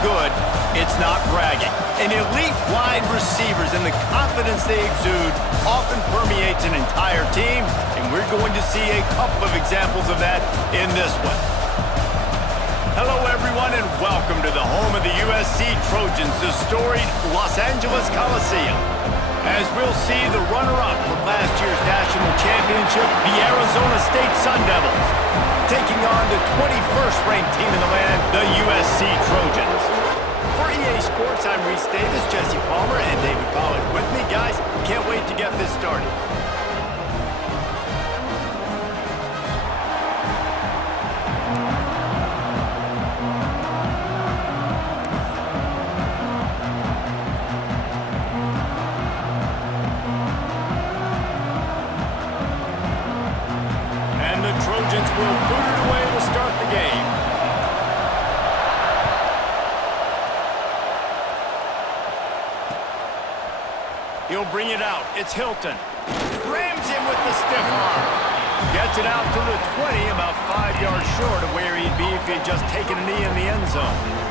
good, it's not bragging. And elite wide receivers and the confidence they exude often permeates an entire team, and we're going to see a couple of examples of that in this one. Hello, everyone, and welcome to the home of the USC Trojans, the storied Los Angeles Coliseum. As we'll see the runner-up from last year's national championship, the Arizona State Sun Devils, taking on the 21st ranked team in the land, the USC Trojans. For EA Sports, I'm Reese Davis, Jesse Palmer, and David Pollack with me. Guys, can't wait to get this started. Trojans will boot it away to start the game. He'll bring it out. It's Hilton. Rams him with the stiff arm. Gets it out to the 20, about 5 yards short of where he'd be if he had just taken a knee in the end zone.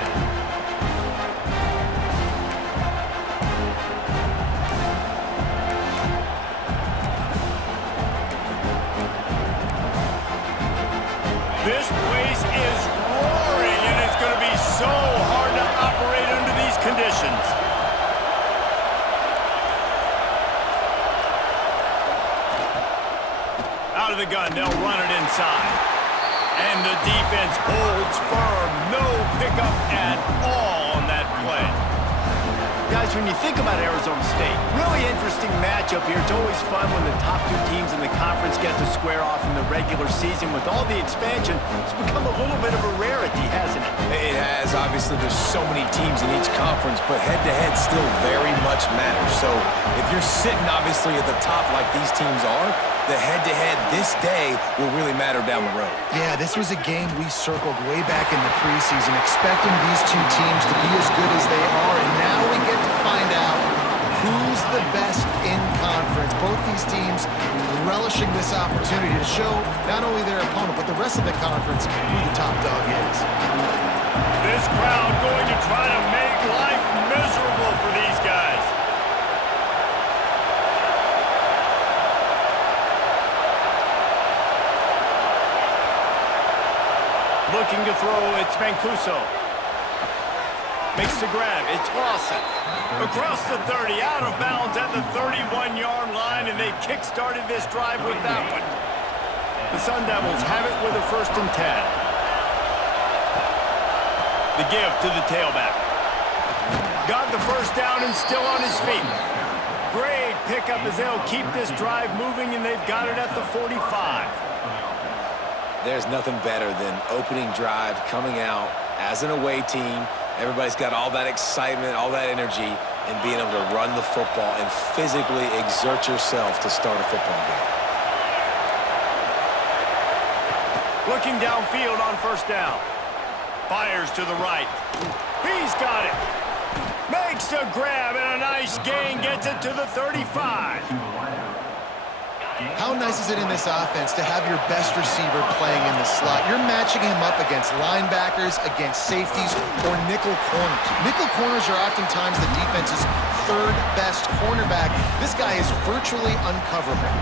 This place is roaring, and it's going to be so hard to operate under these conditions. Out of the gun, they'll run it inside. And the defense holds firm. No pickup at all on that play. Guys, when you think about Arizona State, really interesting matchup here. It's always fun when the top two teams in the conference get to square off in the regular season. With all the expansion, it's become a little bit of a rarity, hasn't it? It has. Obviously, there's so many teams in each conference, but head-to-head still very much matters. So if you're sitting, obviously, at the top like these teams are, the head-to-head this day will really matter down the road. Yeah, this was a game we circled way back in the preseason, expecting these two teams to be as good as they are, and now we get to find out who's the best in conference. Both these teams relishing this opportunity to show not only their opponent, but the rest of the conference who the top dog is. This crowd going to try to make life miserable for these guys. Looking to throw, it's Mancuso. Makes the grab, it's Lawson. Across the 30, out of bounds at the 31-yard line, and they kick-started this drive with that one. The Sun Devils have it with a 1st and 10. The give to the tailback. Got the first down and still on his feet. Great pickup as they'll keep this drive moving, and they've got it at the 45. There's nothing better than opening drive, coming out as an away team. Everybody's got all that excitement, all that energy, and being able to run the football and physically exert yourself to start a football game. Looking downfield on 1st down. Fires to the right. He's got it. Makes the grab and a nice gain, gets it to the 35. How nice is it in this offense to have your best receiver playing in the slot? You're matching him up against linebackers, against safeties, or nickel corners. Nickel corners are oftentimes the defense's 3rd best cornerback. This guy is virtually uncoverable.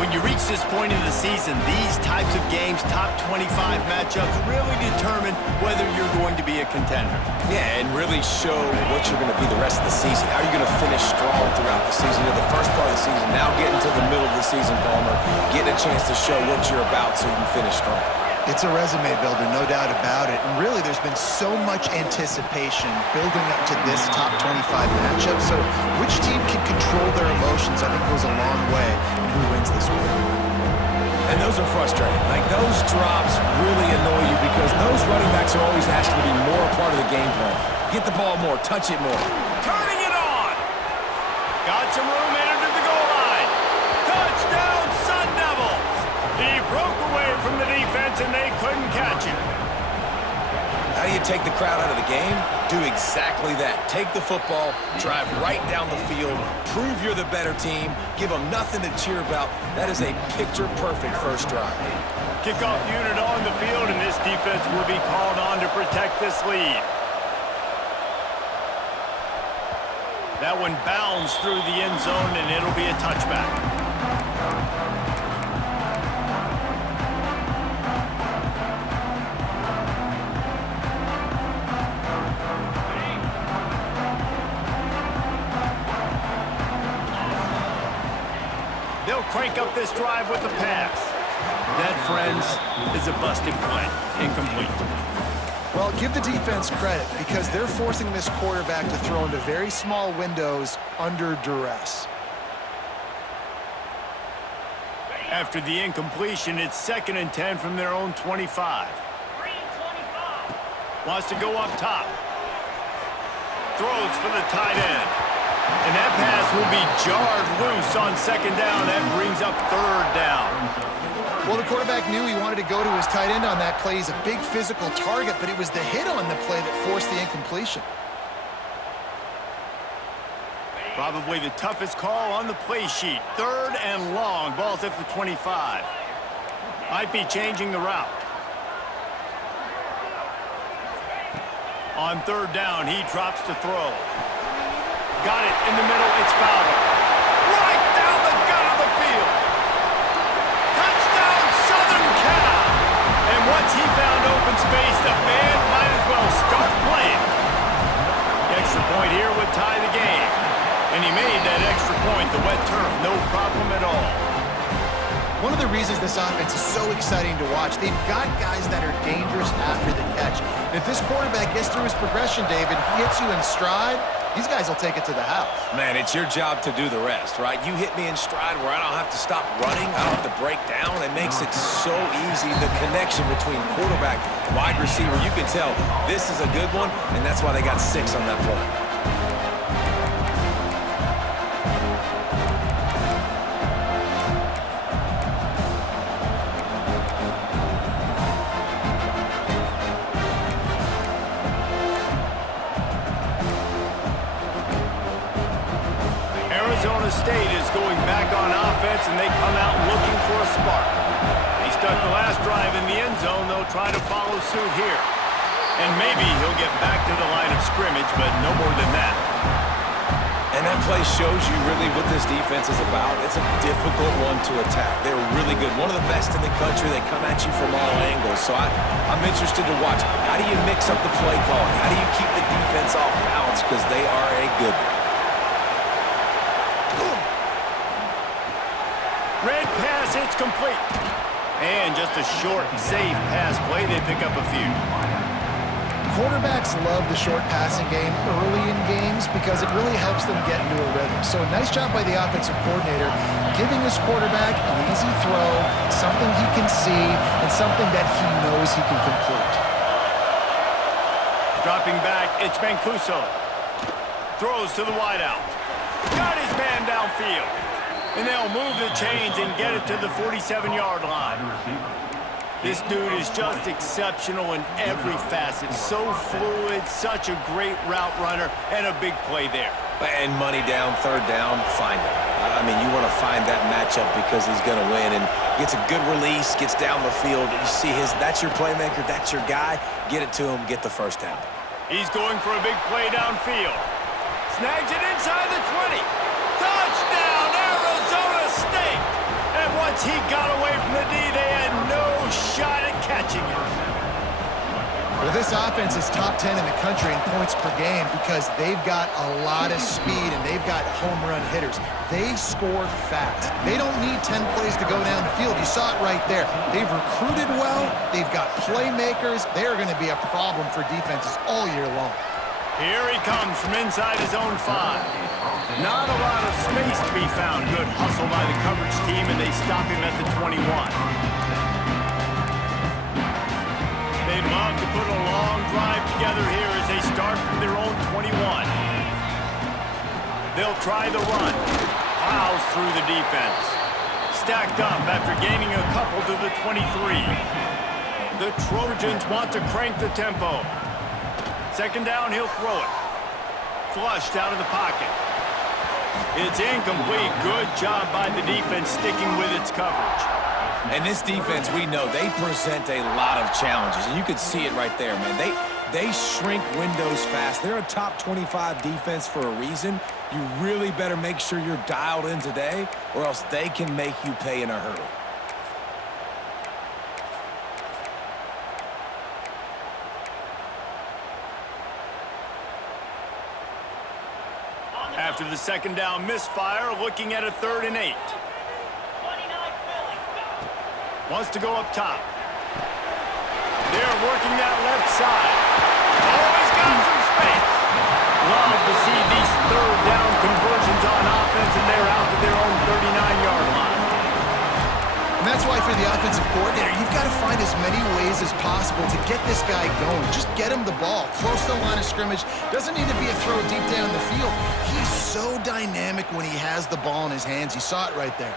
When you reach this point in the season, these types of games, top 25 matchups, really determine whether you're going to be a contender. Yeah, and really show what you're going to be the rest of the season. How are you going to finish strong throughout the season? You're the first part of the season, now getting to the middle of the season, Palmer, getting a chance to show what you're about so you can finish strong. It's a resume builder, no doubt about it. And really, there's been so much anticipation building up to this top 25 matchup. So which team can control their emotions, I think, goes a long way in who wins this one. And those are frustrating. Like, those drops really annoy you because those running backs are always asked to be more a part of the game plan. Get the ball more, touch it more. Turning it on. Got some room, entered to the goal line. Touchdown, Sun Devils. He broke away from the defense, and they couldn't catch him. How do you take the crowd out of the game? Do exactly that. Take the football, drive right down the field, prove you're the better team, give them nothing to cheer about. That is a picture-perfect first drive. Kickoff unit on the field, and this defense will be called on to protect this lead. That one bounds through the end zone, and it'll be a touchback. They'll crank up this drive with the pass. That, friends, is a busted play. Incomplete. Well, give the defense credit because they're forcing this quarterback to throw into very small windows under duress. After the incompletion, it's 2nd and 10 from their own 25. Wants to go up top. Throws for the tight end. And that pass will be jarred loose on 2nd down. That brings up 3rd down. Well, the quarterback knew he wanted to go to his tight end on that play. He's a big physical target, but it was the hit on the play that forced the incompletion. Probably the toughest call on the play sheet. 3rd and long. Ball's at the 25. Might be changing the route. On 3rd down, he drops to throw. Got it in the middle. It's Fowler. Right down the gut of the field. Touchdown, Southern Cal. And once he found open space, the band might as well start playing. The extra point here would tie the game. And he made that extra point. The wet turf, no problem at all. One of the reasons this offense is so exciting to watch, they've got guys that are dangerous after the catch. And if this quarterback gets through his progression, David, he hits you in stride, these guys will take it to the house. Man, it's your job to do the rest, right? You hit me in stride where I don't have to stop running. I don't have to break down. It makes it so easy. The connection between quarterback, wide receiver, you can tell this is a good one, and that's why they got 6 on that play. Arizona State is going back on offense, and they come out looking for a spark. He stuck the last drive in the end zone. They'll try to follow suit here. And maybe he'll get back to the line of scrimmage, but no more than that. And that play shows you really what this defense is about. It's a difficult one to attack. They're really good. One of the best in the country. They come at you from all angles. So I'm interested to watch. How do you mix up the play calling? How do you keep the defense off balance? Because they are a good one. Red pass, it's complete. And just a short, safe pass play. They pick up a few. Quarterbacks love the short passing game early in games because it really helps them get into a rhythm. So a nice job by the offensive coordinator giving his quarterback an easy throw, something he can see, and something that he knows he can complete. Dropping back, it's Mancuso. Throws to the wideout. Got his man downfield. And they'll move the chains and get it to the 47-yard line. This dude is just exceptional in every facet. So fluid, such a great route runner, and a big play there. And money down, 3rd down, find it. I mean, you want to find that matchup because he's going to win. And gets a good release, gets down the field. You see that's your playmaker, that's your guy. Get it to him, get the 1st down. He's going for a big play downfield. Snags it inside the 20. Touchdown, Arizona State! And once he got away from the D, they had no shot at catching it. Well, this offense is top 10 in the country in points per game because they've got a lot of speed and they've got home run hitters. They score fast. They don't need 10 plays to go down the field. You saw it right there. They've recruited well. They've got playmakers. They're going to be a problem for defenses all year long. Here he comes from inside his own 5. Not a lot of space to be found. Good hustle by the coverage team, and they stop him at the 21. They'd love to put a long drive together here as they start from their own 21. They'll try the run. Plows through the defense. Stacked up after gaining a couple to the 23. The Trojans want to crank the tempo. 2nd down, he'll throw it. Flushed out of the pocket. It's incomplete. Good job by the defense sticking with its coverage. And this defense, we know, they present a lot of challenges. And you can see it right there, man. They shrink windows fast. They're a top 25 defense for a reason. You really better make sure you're dialed in today, or else they can make you pay in a hurry. After the second down misfire, looking at a 3rd and 8. Wants to go up top. They're working that left side. Oh, he's got some space. Love to see these 3rd down conversions on offense, and they're out to their own 39-yard line. And that's why for the offensive coordinator, you've got to find as many ways as possible to get this guy going. Just get him the ball close to the line of scrimmage. Doesn't need to be a throw deep down the field. He's so dynamic when he has the ball in his hands. You saw it right there.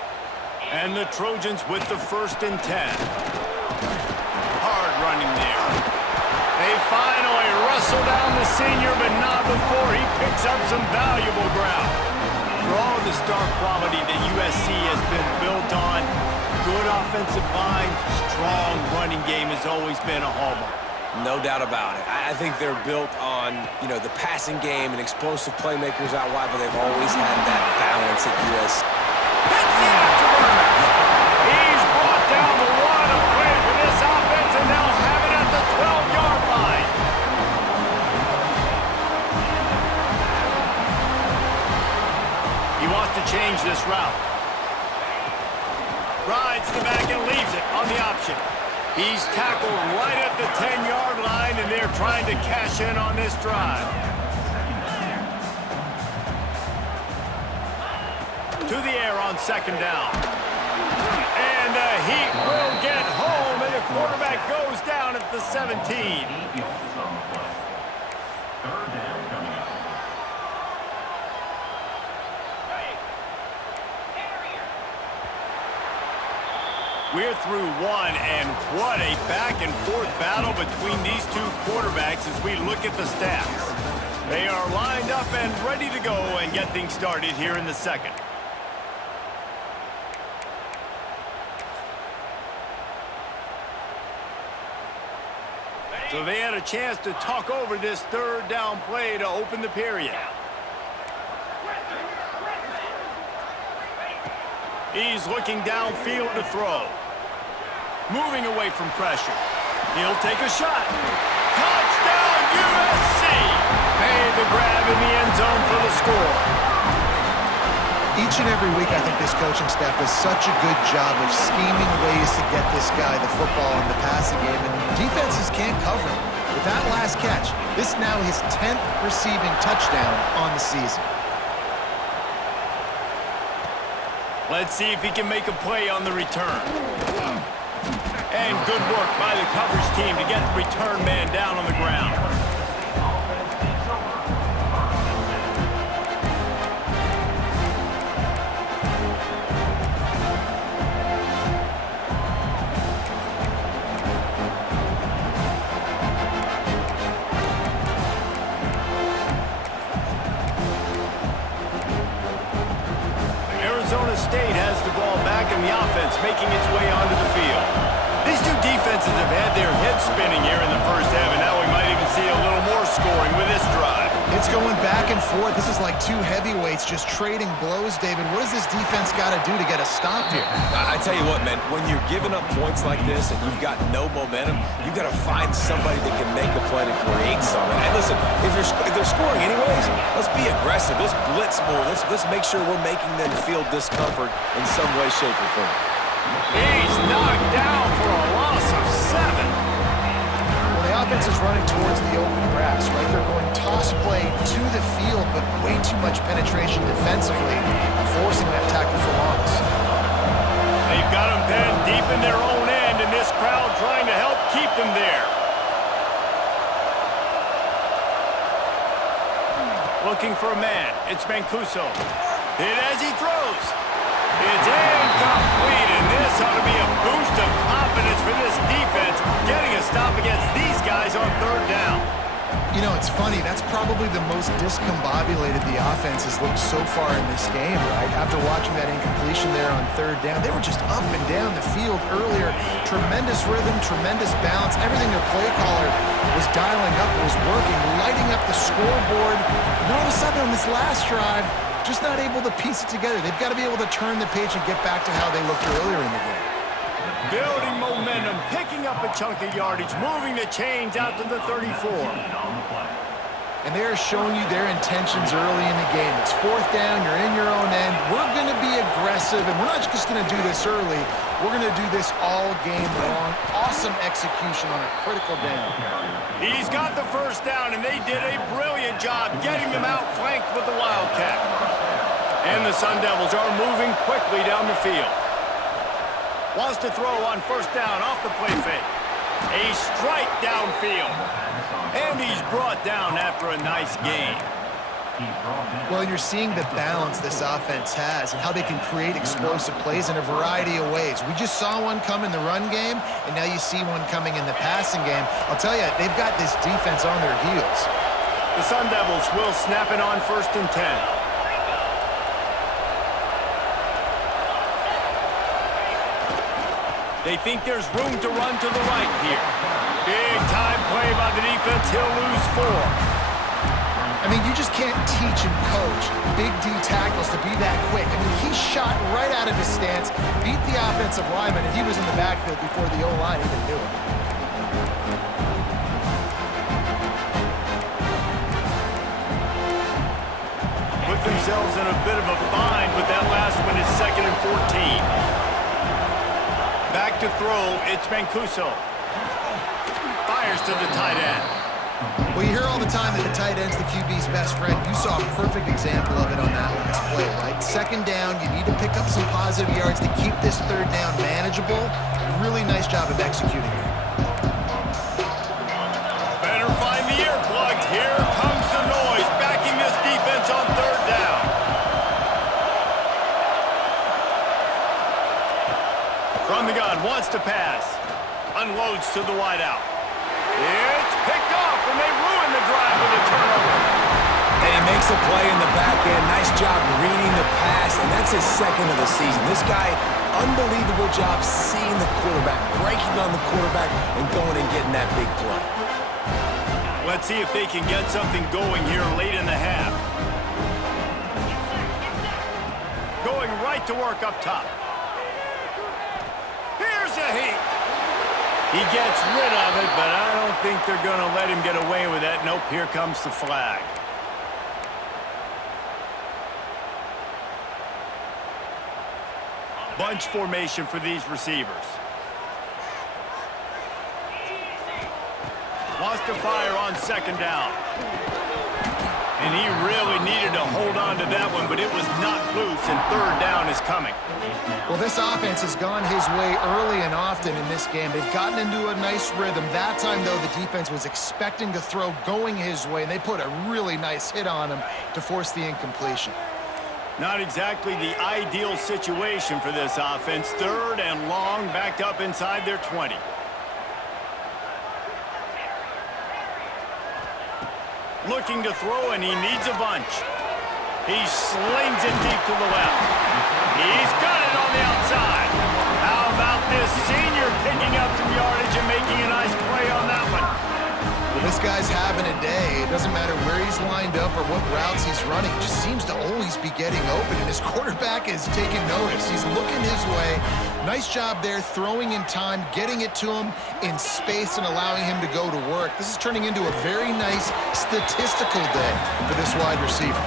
And the Trojans with the 1st and 10. Hard running there. They finally wrestle down the senior, but not before he picks up some valuable ground. For all the star quality that USC has been built on, good offensive line, strong running game has always been a hallmark. No doubt about it. I think they're built on, the passing game and explosive playmakers out wide, but they've always had that balance at USC. Hits the afterburner. He's brought down the line of play for this offense, and they'll have it at the 12-yard line. He wants to change this route. Rides the back and leaves it on the option. He's tackled right at the 10-yard line, and they're trying to cash in on this drive. To the air on 2nd down. And the Heat will get home, and the quarterback goes down at the 17. We're through one, and what a back-and-forth battle between these two quarterbacks as we look at the stats. They are lined up and ready to go and get things started here in the 2nd. So they had a chance to talk over this 3rd down play to open the period. He's looking downfield to throw. Moving away from pressure. He'll take a shot. Touchdown, USC! Made the grab in the end zone for the score. Each and every week, I think this coaching staff does such a good job of scheming ways to get this guy the football in the passing game, and defenses can't cover him. With that last catch, this is now his 10th receiving touchdown on the season. Let's see if he can make a play on the return. And good work by the coverage team to get the return man down on the ground. Arizona State has the ball back in the offense, making its way onto the field. These two defenses have had their heads spinning here in the 1st half, and now we might even see a little more scoring with this drive. It's going back and forth. This is like two heavyweights just trading blows, David. What does this defense got to do to get a stop here? I tell you what, man, when you're giving up points like this and you've got no momentum, you've got to find somebody that can make a play to create something. And listen, if they're scoring anyways, let's be aggressive. Let's blitz more. Let's make sure we're making them feel discomfort in some way, shape, or form. He's knocked down for a loss of 7. Well, the offense is running towards the open grass, right? They're going toss play to the field, but way too much penetration defensively, forcing that tackle for loss. They've got him pinned deep in their own end, and this crowd trying to help keep them there. Looking for a man. It's Mancuso. Hit as he throws. It's incomplete, and this ought to be a boost of confidence for this defense, getting a stop against these guys on 3rd down. You know, it's funny. That's probably the most discombobulated the offense has looked so far in this game, right? After watching that incompletion there on 3rd down, they were just up and down the field earlier. Tremendous rhythm, tremendous balance. Everything their play caller was dialing up was working, lighting up the scoreboard. And all of a sudden on this last drive, just not able to piece it together. They've got to be able to turn the page and get back to how they looked earlier in the game. Building momentum, picking up a chunk of yardage, moving the chains out to the 34. And they're showing you their intentions early in the game. It's fourth down, you're in your own end. We're going to be aggressive, and we're not just going to do this early. We're going to do this all game long. Awesome execution on a critical down. He's got the first down, and they did a brilliant job getting them outflanked with the Wildcat. And the Sun Devils are moving quickly down the field. Wants to throw on first down off the play fake. A strike downfield. And he's brought down after a nice gain. Well, you're seeing the balance this offense has and how they can create explosive plays in a variety of ways. We just saw one come in the run game, and now you see one coming in the passing game. I'll tell you, they've got this defense on their heels. The Sun Devils will snap it on 1st and 10. They think there's room to run to the right here. Big time play by the defense. He'll lose 4. I mean, you just can't teach and coach big D tackles to be that quick. I mean, he shot right out of his stance, beat the offensive lineman, and he was in the backfield before the O-line even knew it. Put themselves in a bit of a bind with that last one. It's 2nd and 14. Back to throw, it's Mancuso. Fires to the tight end. Well, you hear all the time that the tight end's the QB's best friend. You saw a perfect example of it on that last play, right? 2nd down, you need to pick up some positive yards to keep this 3rd down manageable. Really nice job of executing it. Better find the earplugs. Here comes the noise, backing this defense on 3rd down. From the gun, wants to pass. Unloads to the wideout. It's picked off, and they ruin the drive with a turnover. And he makes a play in the back end. Nice job reading the pass, and that's his 2nd of the season. This guy, unbelievable job seeing the quarterback, breaking on the quarterback, and going and getting that big play. Let's see if they can get something going here late in the half. Going right to work up top. Here's a heat. He gets rid of it, but I don't think they're going to let him get away with that. Nope, here comes the flag. Bunch formation for these receivers. Wants to fire on 2nd down. And he really needed to hold on to that one, but it was not loose, and 3rd down is coming. Well, this offense has gone his way early and often in this game. They've gotten into a nice rhythm. That time, though, the defense was expecting to throw going his way, and they put a really nice hit on him to force the incompletion. Not exactly the ideal situation for this offense. 3rd and long, backed up inside their 20. Looking to throw, and he needs a bunch. He slings it deep to the left. He's got it on the outside. How about this senior picking up some yardage and making a nice play on that one? Well, this guy's having a day. It doesn't matter where he's lined up or what routes he's running. He just seems to always be getting open, and his quarterback is taking notice. He's looking his way. Nice job there, throwing in time, getting it to him in space and allowing him to go to work. This is turning into a very nice statistical day for this wide receiver.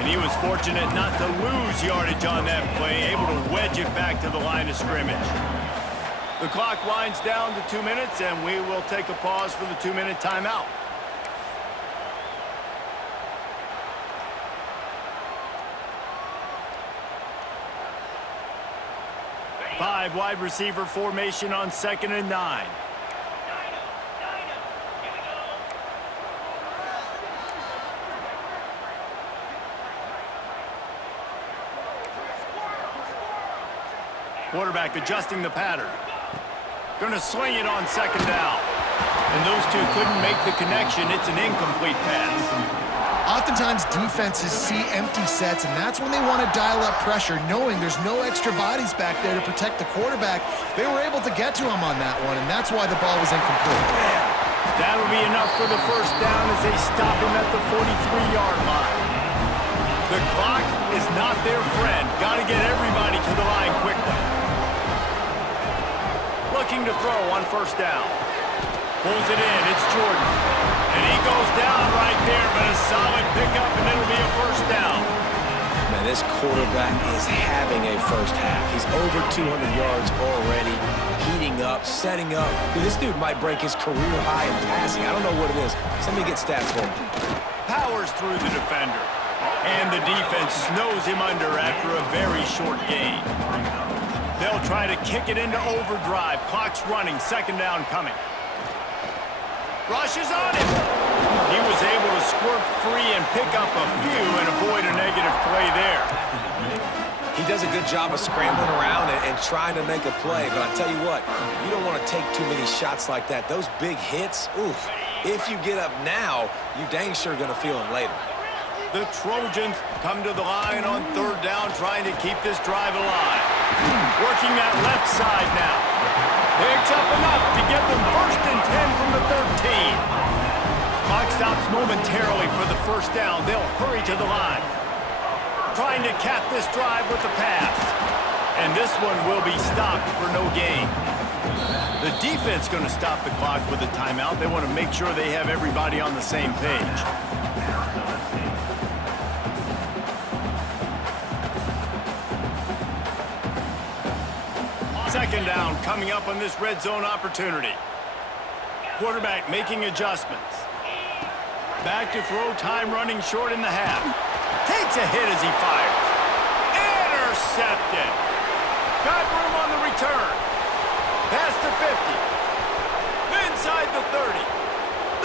And he was fortunate not to lose yardage on that play, able to wedge it back to the line of scrimmage. The clock winds down to 2 minutes, and we will take a pause for the 2-minute timeout. Five wide receiver formation on 2nd and 9. Quarterback adjusting the pattern. Going to swing it on 2nd down. And those two couldn't make the connection. It's an incomplete pass. Oftentimes, defenses see empty sets, and that's when they want to dial up pressure, knowing there's no extra bodies back there to protect the quarterback. They were able to get to him on that one, and that's why the ball was incomplete. That'll be enough for the first down as they stop him at the 43-yard line. The clock is not their friend. Got to get everybody to the line quickly. Looking to throw on first down. Pulls it in. It's Jordan. And he goes down right there, but a solid pickup, and it'll be a first down. Man, this quarterback is having a first half. He's over 200 yards already, heating up, setting up. Dude, this dude might break his career high in passing. I don't know what it is. Somebody get stats for him. Powers through the defender. And the defense snows him under after a very short gain. They'll try to kick it into overdrive. Clock's running. Second down coming. Rushes on him. He was able to squirt free and pick up a few and avoid a negative play there. He does a good job of scrambling around and trying to make a play, but I tell you what, you don't want to take too many shots like that. Those big hits, oof. If you get up now, you dang sure going to feel them later. The Trojans come to the line on third down, trying to keep this drive alive. Working that left side now. Picks up enough to get them first and 10 from the 13. Clock stops momentarily for the first down. They'll hurry to the line. Trying to cap this drive with the pass. And this one will be stopped for no gain. The defense going to stop the clock with a timeout. They want to make sure they have everybody on the same page. Second down coming up on this red zone opportunity. Quarterback making adjustments. Back to throw, time running short in the half. Takes a hit as he fires. Intercepted. Got room on the return. Past the 50. Inside the 30.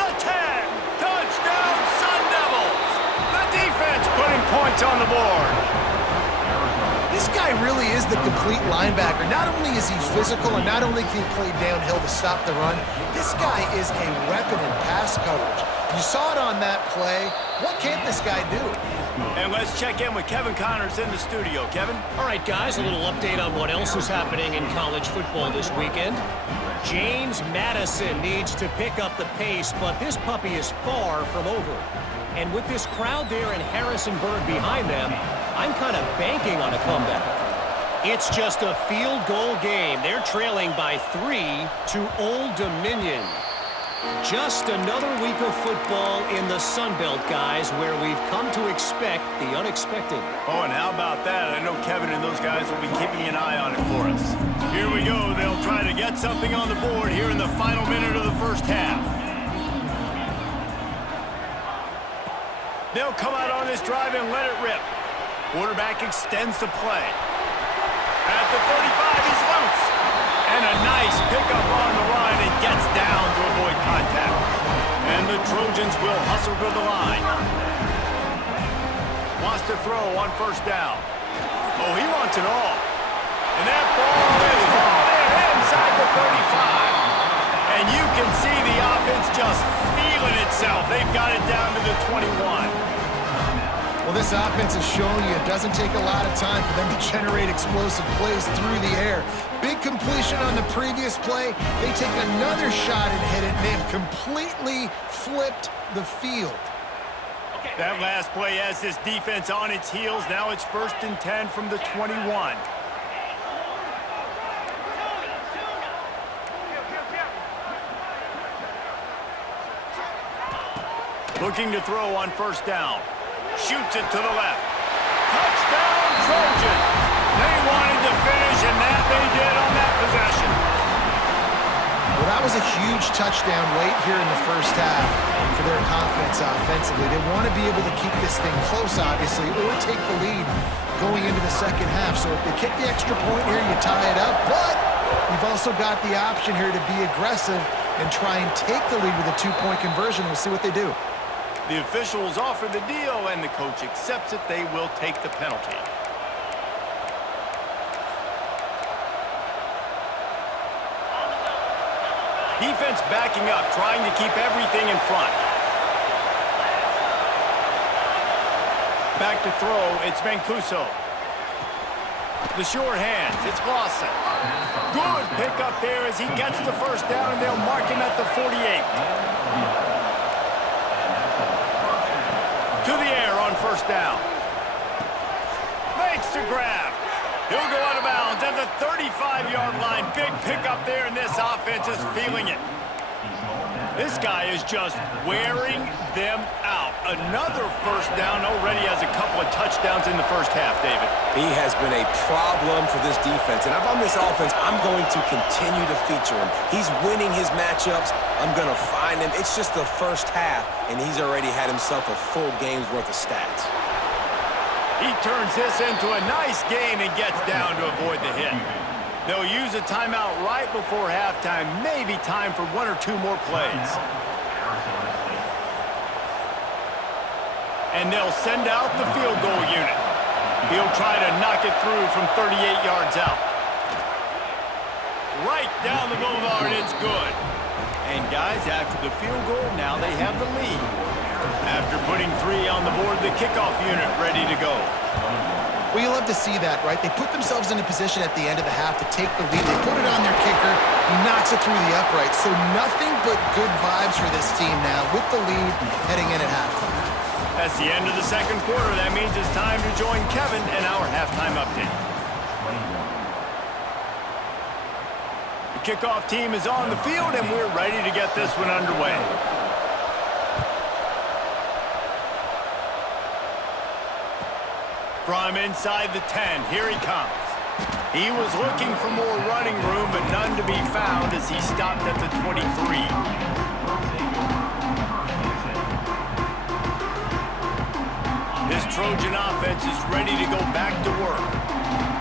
The 10. Touchdown, Sun Devils. The defense putting points on the board. This guy really is the complete linebacker. Not only is he physical and not only can he play downhill to stop the run, this guy is a weapon in pass coverage. You saw it on that play. What can't this guy do? And let's check in with Kevin Connors in the studio. Kevin? All right, guys, a little update on what else is happening in college football this weekend. James Madison needs to pick up the pace, but this puppy is far from over. And with this crowd there in Harrisonburg behind them, I'm kind of banking on a comeback. It's just a field goal game. They're trailing by 3 to Old Dominion. Just another week of football in the Sun Belt, guys, where we've come to expect the unexpected. Oh, and how about that? I know Kevin and those guys will be keeping an eye on it for us. Here we go. They'll try to get something on the board here in the final minute of the first half. They'll come out on this drive and let it rip. Quarterback extends the play. At the 35, he's loose. And a nice pickup on the line and gets down to avoid contact. And the Trojans will hustle to the line. Wants to throw on first down. Oh, he wants it all. And that ball is hauled in inside the 35. And you can see the offense just feeling itself. They've got it down to the 21. Well, this offense is showing you it doesn't take a lot of time for them to generate explosive plays through the air. Big completion on the previous play. They take another shot and hit it, and they've completely flipped the field. That last play has this defense on its heels. Now it's first and 10 from the 21. Looking to throw on first down. Shoots it to the left. Touchdown, Trojans! They wanted to finish, and that they did on that possession. Well, that was a huge touchdown late here in the first half for their confidence offensively. They want to be able to keep this thing close, obviously, or take the lead going into the second half. So if they kick the extra point here, you tie it up. But you've also got the option here to be aggressive and try and take the lead with a two-point conversion. We'll see what they do. The officials offer the deal, and the coach accepts it. They will take the penalty. Defense backing up, trying to keep everything in front. Back to throw, it's Mancuso. The sure hands, it's Lawson. Good pickup there as he gets the first down, and they'll mark him at the 48. To the air on first down. Makes the grab. He'll go out of bounds at the 35-yard line. Big pickup there, and this offense is feeling it. This guy is just wearing them out. Another first down, already has a couple of touchdowns in the first half, David. He has been a problem for this defense. And if I'm this offense, I'm going to continue to feature him. He's winning his matchups. I'm going to find him. It's just the first half, and he's already had himself a full game's worth of stats. He turns this into a nice gain and gets down to avoid the hit. They'll use a timeout right before halftime. Maybe time for one or two more plays. And they'll send out the field goal unit. He'll try to knock it through from 38 yards out. Right down the boulevard, it's good. And guys, after the field goal, now they have the lead. After putting 3 on the board, the kickoff unit ready to go. Well, you love to see that, right? They put themselves in a position at the end of the half to take the lead. They put it on their kicker. He knocks it through the uprights. So nothing but good vibes for this team now with the lead heading in at halftime. That's the end of the second quarter. That means it's time to join Kevin and our halftime update. The kickoff team is on the field, and we're ready to get this one underway. From inside the 10, here he comes. He was looking for more running room, but none to be found as he stopped at the 23. This Trojan offense is ready to go back to work.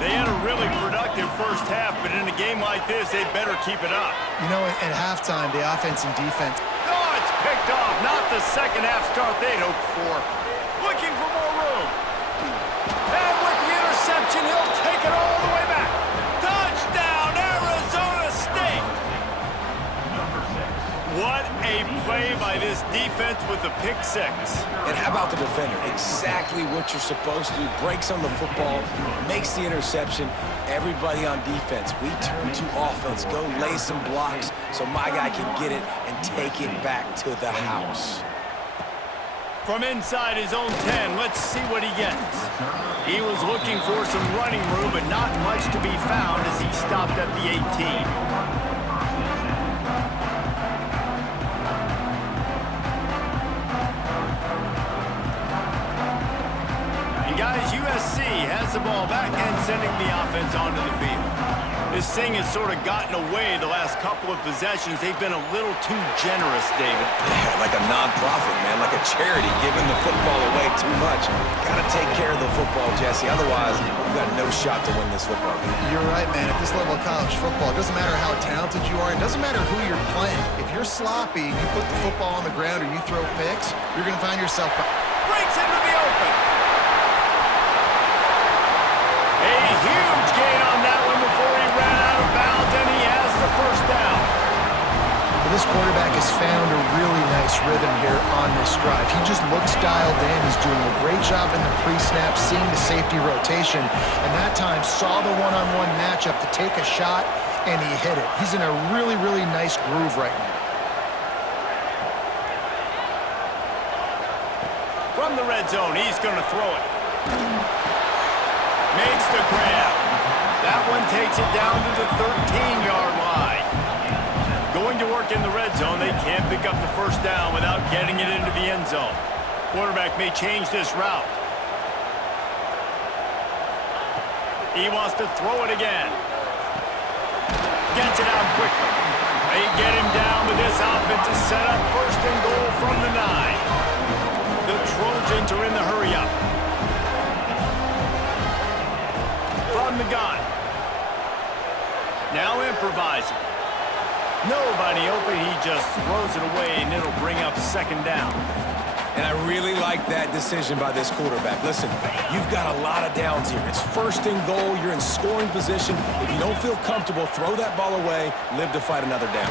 They had a really productive first half, but in a game like this, they better keep it up. You know, at halftime, the offense and defense. Oh, it's picked off. Not the second half start they'd hoped for. Looking for more room. And with the interception, he'll take it all the way back. Touchdown, Arizona State! What a play by this defense with the pick six. And how about the defender? Exactly what you're supposed to do. Breaks on the football, makes the interception. Everybody on defense, we turn to offense. Go lay some blocks so my guy can get it and take it back to the house. From inside his own 10, let's see what he gets. He was looking for some running room, but not much to be found as he stopped at the 18. And guys, USC has the ball back and sending the offense onto the field. This thing has sort of gotten away the last couple of possessions. They've been a little too generous, David. Yeah, like a non-profit, man, like a charity, giving the football away too much. Got to take care of the football, Jesse. Otherwise, you've got no shot to win this football game. You're right, man. At this level of college football, it doesn't matter how talented you are. It doesn't matter who you're playing. If you're sloppy, you put the football on the ground or you throw picks, you're going to find yourself... Breaks into the open. A huge gain on that one before he ran out of bounds, and he has the first down. Well, this quarterback has found a really nice rhythm here on this drive. He just looks dialed in. He's doing a great job in the pre-snap, seeing the safety rotation, and that time saw the one-on-one matchup to take a shot, and he hit it. He's in a really, really nice groove right now. From the red zone, he's going to throw it. Makes the grab. That one takes it down to the 13-yard line. Going to work in the red zone, they can't pick up the first down without getting it into the end zone. Quarterback may change this route. He wants to throw it again. Gets it out quickly. They get him down, but this offense is set up first and goal from the 9. The Trojans are in the hurry-up. From the gun. Now improvising. Nobody open, he just throws it away, and it'll bring up second down. And I really like that decision by this quarterback. Listen, you've got a lot of downs here. It's first and goal. You're in scoring position. If you don't feel comfortable, throw that ball away. Live to fight another down.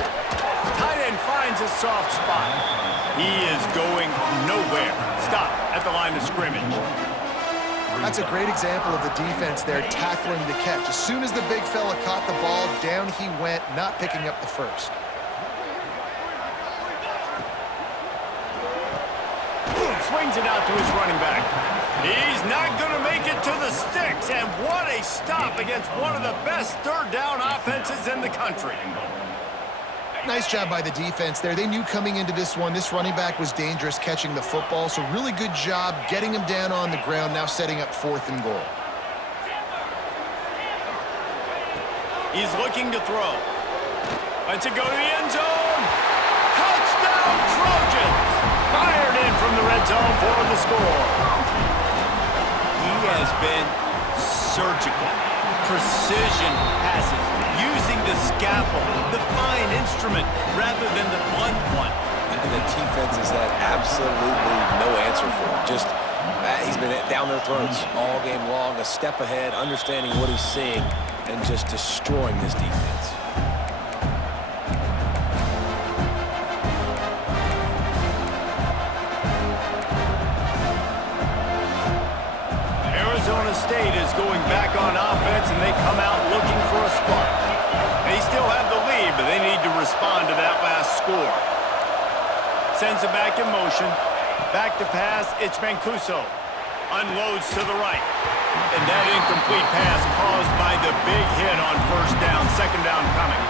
Tight end finds a soft spot. He is going nowhere. Stop at the line of scrimmage. That's a great example of the defense there tackling the catch. As soon as the big fella caught the ball, down he went, not picking up the first. Swings it out to his running back. He's not going to make it to the sticks, and what a stop against one of the best third down offenses in the country. Nice job by the defense there. They knew coming into this one, this running back was dangerous catching the football, so really good job getting him down on the ground, now setting up 4th and goal. He's looking to throw. Lets it go to the end zone. Touchdown, Trojans! Fired in from the red zone for the score. He has been surgical. Precision passes, using the scalpel, the fine instrument, rather than the blunt one. And the defense has had absolutely no answer for him. Just, he's been down their throats all game long, a step ahead, understanding what he's seeing, and just destroying this defense. Arizona State is going back on offense, and they come out looking for a spark. They still have the lead, but they need to respond to that last score. Sends it back in motion. Back to pass, it's Mancuso. Unloads to the right. And that incomplete pass caused by the big hit on first down, second down coming.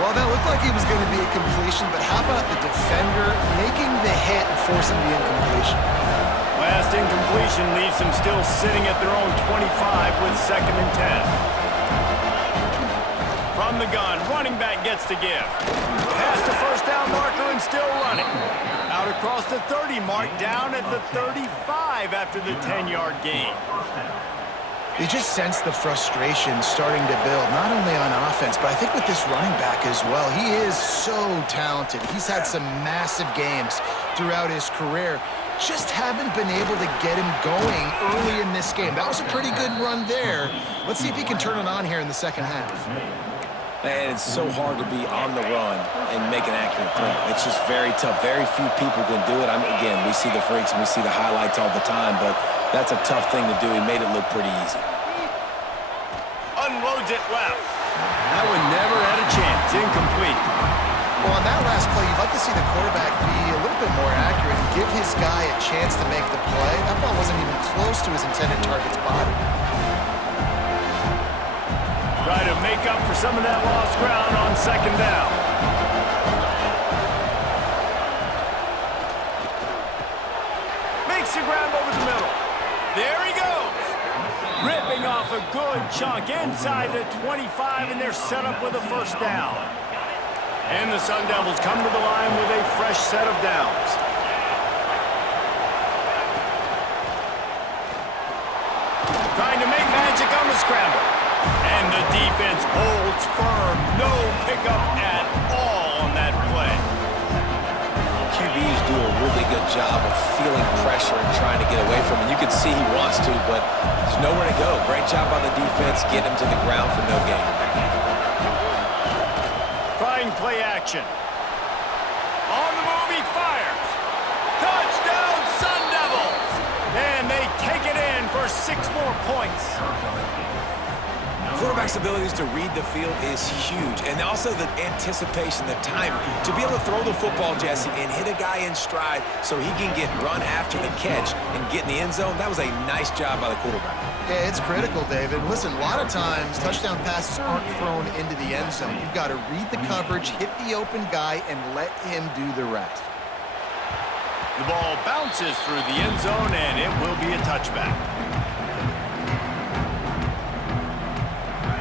Well, that looked like it was going to be a completion, but how about the defender making the hit and forcing the incompletion? Last incompletion leaves them still sitting at their own 25 with 2nd and 10. From the gun, running back gets to give. Past the first down marker and still running. Out across the 30 mark, down at the 35 after the 10-yard gain. You just sense the frustration starting to build, not only on offense, but I think with this running back as well. He is so talented. He's had some massive games throughout his career. Just haven't been able to get him going early in this game. That was a pretty good run there. Let's see if he can turn it on here in the second half. And it's so hard to be on the run and make an accurate throw. It's just very tough. Very few people can do it. Again, we see the freaks and we see the highlights all the time, but that's a tough thing to do. He made it look pretty easy. Unloads it left. That one never had a chance. Incomplete. Well, on that last play, you'd like to see the quarterback be a little bit more accurate and give his guy a chance to make the play. That ball wasn't even close to his intended target's body. Try to make up for some of that lost ground on second down. Makes the grab over the middle. There he goes. Ripping off a good chunk inside the 25, and they're set up with a first down. And the Sun Devils come to the line with a fresh set of downs. Trying to make magic on the scramble. And the defense holds firm. No pickup at all on that play. QBs do a really good job of feeling pressure and trying to get away from it. You can see he wants to, but there's nowhere to go. Great job by the defense, getting him to the ground for no gain. Trying play action. On the move, he fires. Touchdown, Sun Devils! And they take it in for 6 more points. Quarterback's abilities to read the field is huge, and also the anticipation, the timing. To be able to throw the football, Jesse, and hit a guy in stride so he can get run after the catch and get in the end zone, that was a nice job by the quarterback. Yeah, it's critical, David. Listen, a lot of times, touchdown passes aren't thrown into the end zone. You've got to read the coverage, hit the open guy, and let him do the rest. The ball bounces through the end zone, and it will be a touchback.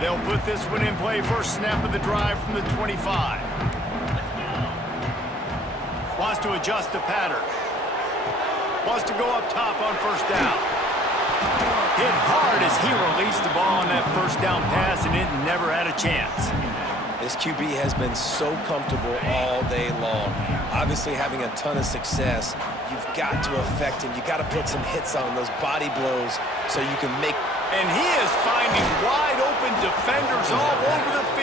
They'll put this one in play first snap of the drive from the 25. Wants to adjust the pattern. Wants to go up top on first down. Hit hard as he released the ball on that first down pass, and it never had a chance. This QB has been so comfortable all day long. Obviously having a ton of success. You've got to affect him. You've got to put some hits on those body blows so you can make... And he is finding wide open defenders all over the field.